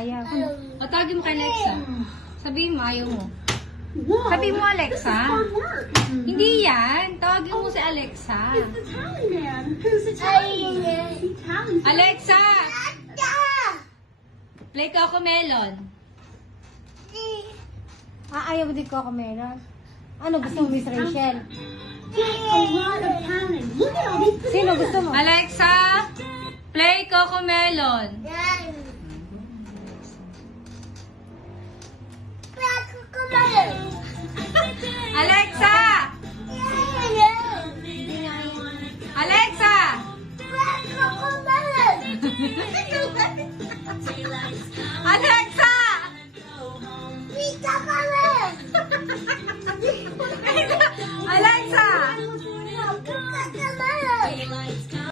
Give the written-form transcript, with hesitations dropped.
ayaw. O, tawagin mo kay Alexa. Sabihin mo, ayaw mo. Sabihin mo, Alexa. Hindi yan. Tawagin mo si Alexa. Alexa! Play Cocomelon. Ayaw din ko ako meron. Ano gusto mo, Miss Rachel? Sino gusto mo? Alexa! Play Cocomelon. Alexa! Alexa! Alexa! Alexa!